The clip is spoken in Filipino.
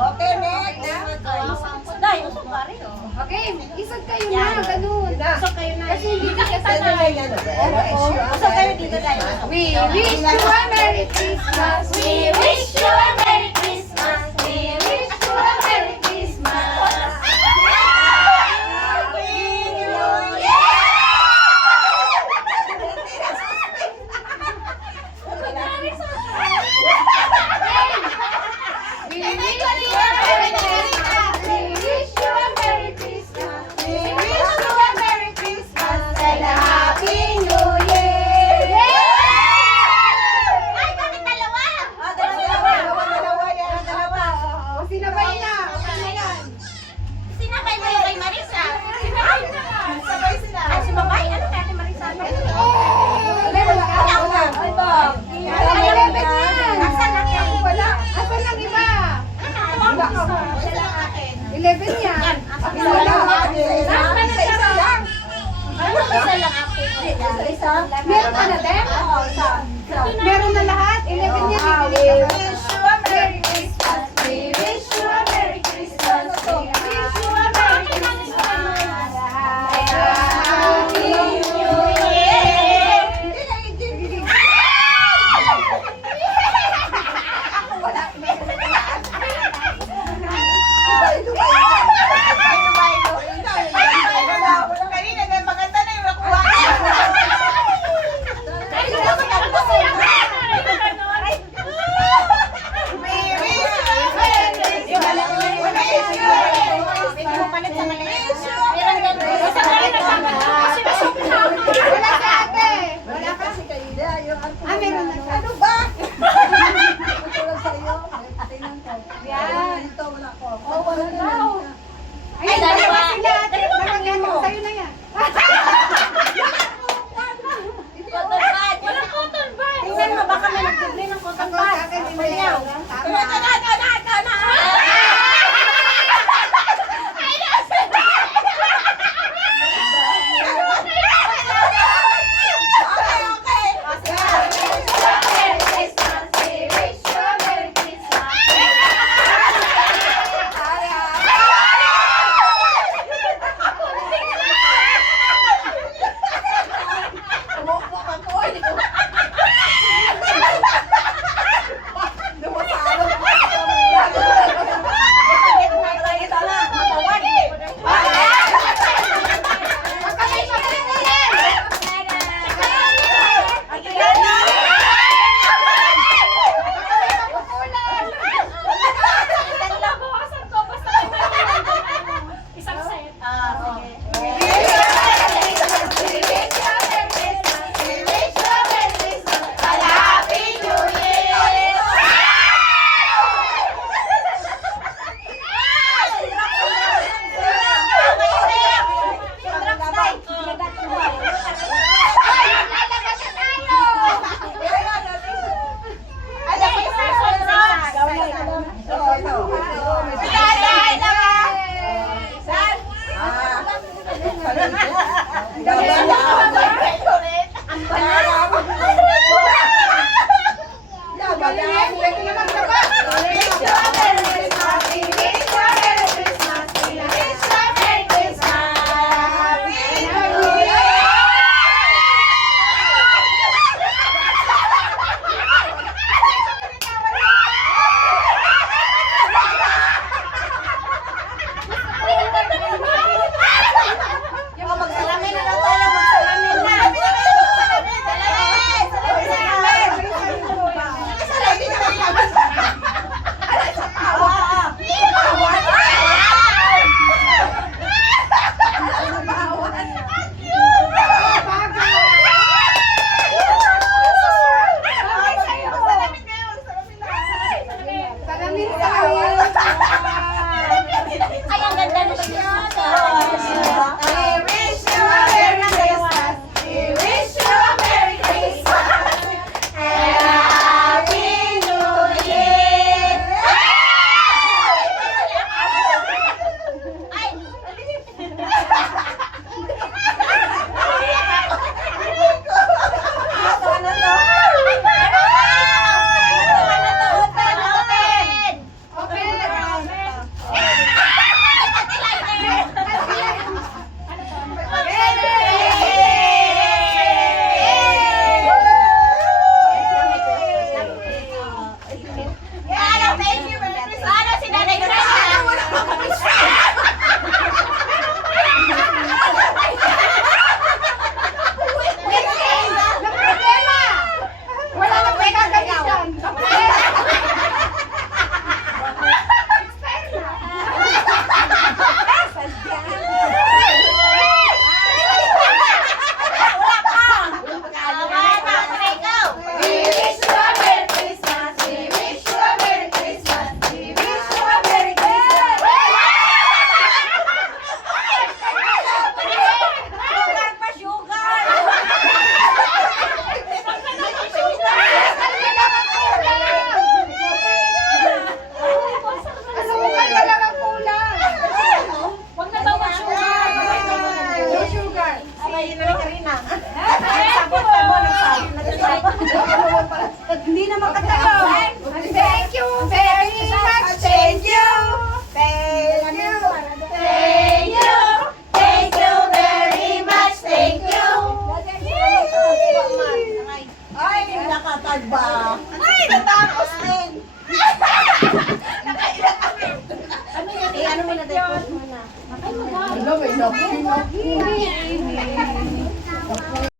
Okay, next. Okay, isag kayo na, ganun. Usok kayo na. Kasi hindi ka sanay. Usok kayo dito tayo. We wish you a Merry Christmas. We wish you a Merry Christmas. We wish you a Merry Christmas. Happy New Year! We wish you a Merry Christmas. We wish you a Merry Christmas. We wish you a Merry Christmas and a Happy New Year! Ay, bakit dalawa? Dalawa yan. O, sinabay na. Okay na yan. Sinabay mo yung kay Marisa. Sinabay na. Sabay sila. Ay, si Babay? Ano kaya ni Marisa? Wala. Ay, Bob. Ay, 11 yan. Asan na kayo? Wala. Asan ang iba? Siya lang akin. 11 yan. Isa lang akin. Isa lang. Ano isa lang akin? Meron ka na, Dem? Meron na lahat? 11 yan. We wish you a Merry Christmas. We wish you a Merry Christmas. We wish you a Merry Christmas. Happy New Year! Kanina na maganda na yung nakuha. Wala sa ate. Wala ka? Meron na siya. Ano ba? Yan. Oh, wala daw. Ay, dalawa. sila ate. Nakagano ko sa'yo na yan. Walang cotton bud. Tingnan mo, baka may nagpibili ng cotton Ako bud. sa akin, hindi. Tama. Lumasa card ba? Ay, natapos din. Ano yan? Ano mo na, post mo na. Ano, may naku.